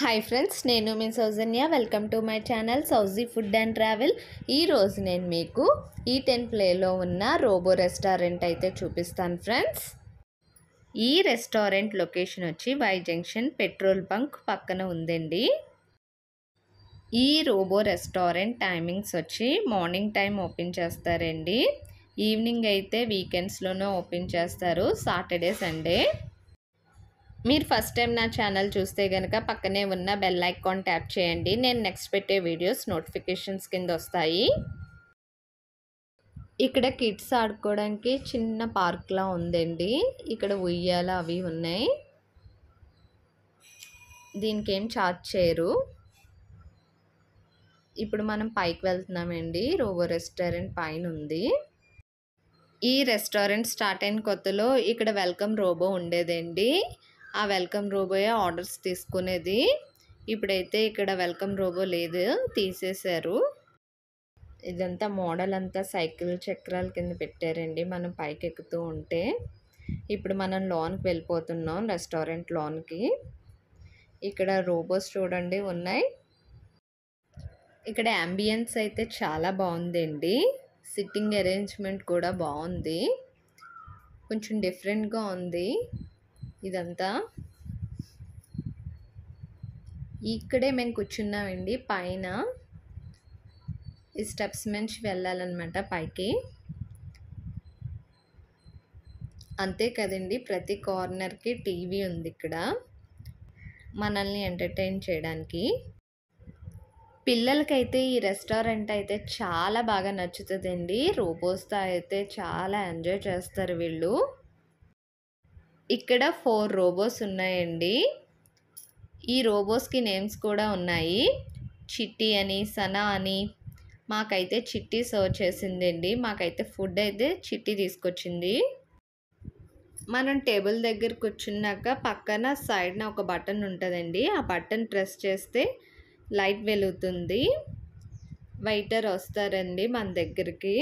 Hi friends, నేను మీ Soujanya. Welcome to my channel Souji food and travel. ఈరోజు నేను మీకు ఈట్ అండ్ ప్లేలో ఉన్న రోబో రెస్టారెంట్ అయితే చూపిస్తాను ఫ్రెండ్స్. ఈ రెస్టారెంట్ లొకేషన్ వచ్చి వై జంక్షన్ పెట్రోల్ బంక్ పక్కన ఉందండి. ఈ రోబో రెస్టారెంట్ టైమింగ్స్ వచ్చి మార్నింగ్ టైం ఓపెన్ చేస్తారండి. ఈవినింగ్ అయితే వీకెండ్స్లోనే ఓపెన్ చేస్తారు, సాటర్డే సండే. మీరు ఫస్ట్ టైం నా ఛానల్ చూస్తే కనుక పక్కనే ఉన్న బెల్ ఐకాన్ ట్యాప్ చేయండి. నేను నెక్స్ట్ పెట్టే వీడియోస్ నోటిఫికేషన్స్ కింద వస్తాయి. ఇక్కడ కిడ్స్ ఆడుకోవడానికి చిన్న పార్క్లా ఉందండి. ఇక్కడ ఉయ్యాల అవి ఉన్నాయి. దీనికి ఏం ఛార్జ్ చేయరు. ఇప్పుడు మనం పైకి వెళ్తున్నామండి. రోబో రెస్టారెంట్ పైన ఉంది. ఈ రెస్టారెంట్ స్టార్ట్ అయిన కొత్తలో ఇక్కడ వెల్కమ్ రోబో ఉండేదండి. ఆ వెల్కమ్ రోబోయే ఆర్డర్స్ తీసుకునేది. ఇప్పుడైతే ఇక్కడ వెల్కమ్ రోబో లేదు, తీసేశారు. ఇదంతా మోడల్ అంతా సైకిల్ చక్రాల కింద పెట్టారండి మనం పైకి ఎక్కుతూ ఉంటే. ఇప్పుడు మనం లోన్కి వెళ్ళిపోతున్నాం, రెస్టారెంట్ లోన్కి. ఇక్కడ రోబోస్ చూడండి ఉన్నాయి. ఇక్కడ అంబియన్స్ అయితే చాలా బాగుందండి. సిట్టింగ్ అరేంజ్మెంట్ కూడా బాగుంది, కొంచెం డిఫరెంట్గా ఉంది. ఇదంతా ఇక్కడే మేము కూర్చున్నామండి పైన. ఈ స్టెప్స్ నుంచి వెళ్ళాలన్నమాట పైకి. అంతే కదండి, ప్రతి కార్నర్కి టీవీ ఉంది ఇక్కడ మనల్ని ఎంటర్టైన్ చేయడానికి. పిల్లలకైతే ఈ రెస్టారెంట్ అయితే చాలా బాగా నచ్చుతుందండి. రోబోస్తో అయితే చాలా ఎంజాయ్ చేస్తారు వీళ్ళు. ఇక్కడ 4 రోబోస్ ఉన్నాయండి. ఈ రోబోస్కి నేమ్స్ కూడా ఉన్నాయి, చిట్టి అని, సనా అని. మాకైతే చిట్టి సర్వ్ చేసిందండి. మాకైతే ఫుడ్ అయితే చిట్టి తీసుకొచ్చింది. మనం టేబుల్ దగ్గర కూర్చున్నాక పక్కన సైడ్న ఒక బటన్ ఉంటుందండి. ఆ బటన్ ప్రెస్ చేస్తే లైట్ వెలుగుతుంది. వెయిటర్ వస్తారండి మన దగ్గరికి.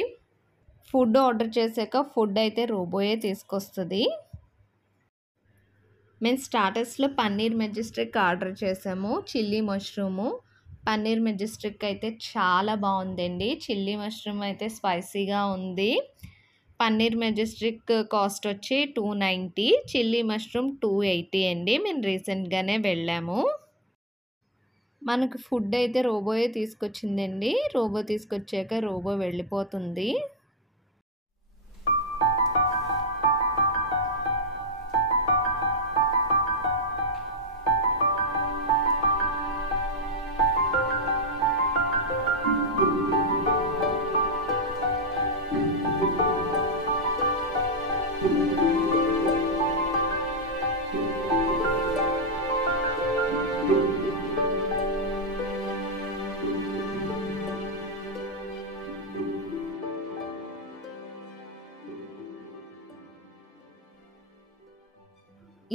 ఫుడ్ ఆర్డర్ చేసాక ఫుడ్ అయితే రోబోయే తీసుకొస్తుంది. మేము స్టార్టర్స్లో పన్నీర్ మెజెస్టిక్ ఆర్డర్ చేసాము, చిల్లీ మష్రూము. పన్నీర్ మెజెస్టిక్ అయితే చాలా బాగుందండి. చిల్లీ మష్రూమ్ అయితే స్పైసీగా ఉంది. పన్నీర్ మెజెస్టిక్ కాస్ట్ వచ్చి 290, చిల్లీ మష్రూమ్ 280 అండి. మేము రీసెంట్గానే వెళ్ళాము. మనకు ఫుడ్ అయితే రోబోయే తీసుకొచ్చిందండి. రోబో తీసుకొచ్చాక రోబో వెళ్ళిపోతుంది.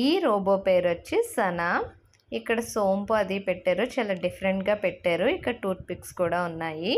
ఈ రోబో పేరు వచ్చి సనా. ఇక్కడ సోంపు అది పెట్టారు, చాలా డిఫరెంట్గా పెట్టారు. ఇక్కడ టూత్ పిక్స్ కూడా ఉన్నాయి.